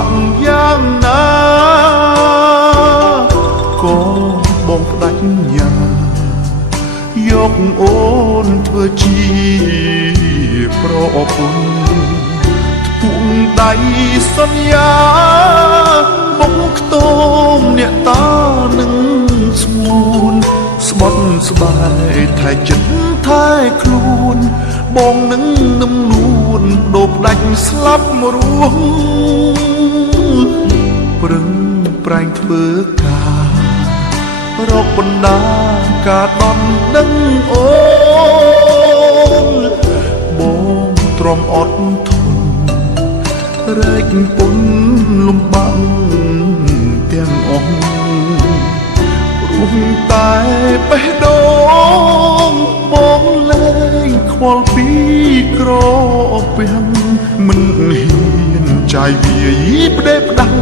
បាក់យ៉ាងណាក៏បងផ្ដាច់ញាយកអូនធ្វើជាប្រពន្ធពុំដៃសន្យាបងខ្ទមអ្នកតានឹងស្ងួនស្បត់ស្បាយថែចិត្តថែខ្លួនបងនឹងនឹមនួនដូបដាច់ស្លាប់មរួងប្រឹងប្រែងធ្វើការរកបណ្ដាការដំដឹងអូនបងទ្រាំអត់ធន់រែកពុនលំបាំងទាំងអស់រួមតែបេះដូងបងលែងខ្វល់ពីក្រពាំងមិនហ៊ានចាយវាយផ្ដេផ្ដាំង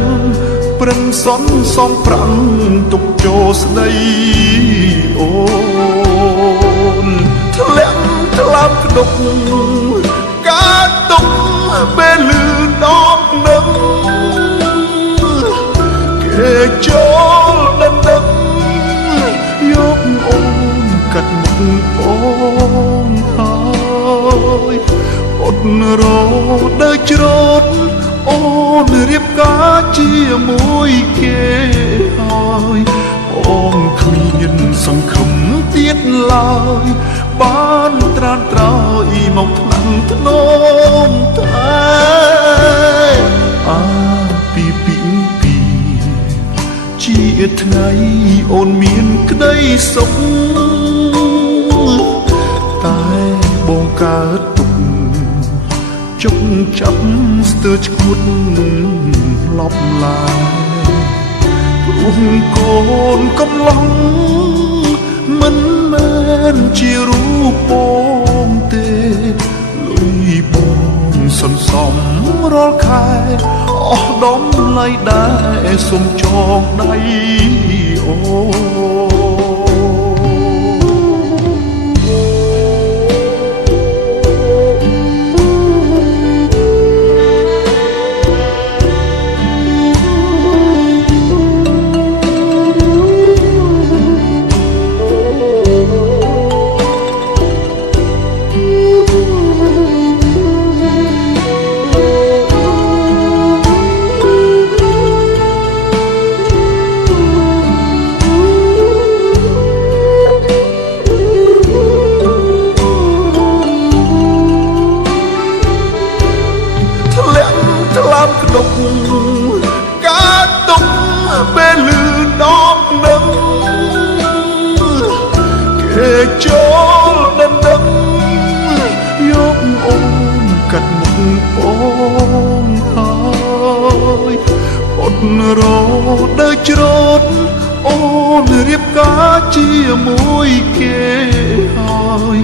ប្រឹងសន់សំប្រាំងទុកចូលស្ដីអូនធ្លាក់ថ្លាប់ក្តុកការទុកពេលលឺដកនឹងគេចូលដណ្ដឹងយកអូនកាត់មុខអូនហើយអត់រដើរច្រូតអូនរៀបការជាមួយគេហើយបងគ្មានសង្ឃឹមទៀតឡើយបានត្រានត្រោយមកថ្នាំធ្នមតែពីជាថ្ងៃអូនមានក្តីសុខតែបងកើតទុកជុកចាប់ស្ទើរឈួតលប់ឡាយព្រោះកូនកំឡុងមិនមែនជារូបបងទេលុយបងសន្សំរាល់ខែអស់ដំឡៃដែរសុំចងដៃអូក្តុកការទុកពេលលឺដកនឹងគេចូលដណ្ដឹងយកអូនកាត់មុខអូនហើយអត់រដើរច្រូតអូនរៀបការជាមួយគេហើយ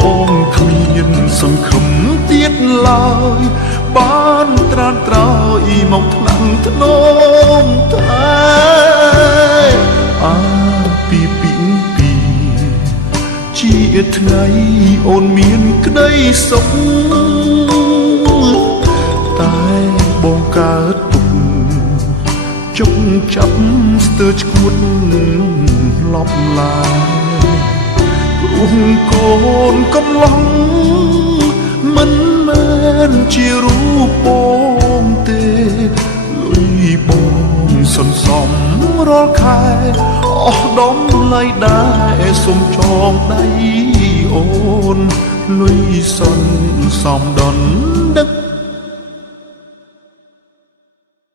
បងគ្មានសង្ឃឹមទៀតឡើយបានត្រានត្រោយមកថ្នាំធ្នមតែពីជាថ្ងៃអូនមានក្តីសុខតែបងកើតទុកជុកចាប់ស្ទើរឈួតលប់ឡាយព្រោះកូនកំឡុងមិនមែនជារូបបងទេលុយបងសន្សំរាល់ខែអស់ដំឡៃដែរសុំចងដៃអូនលុយសន្សំដនដឹក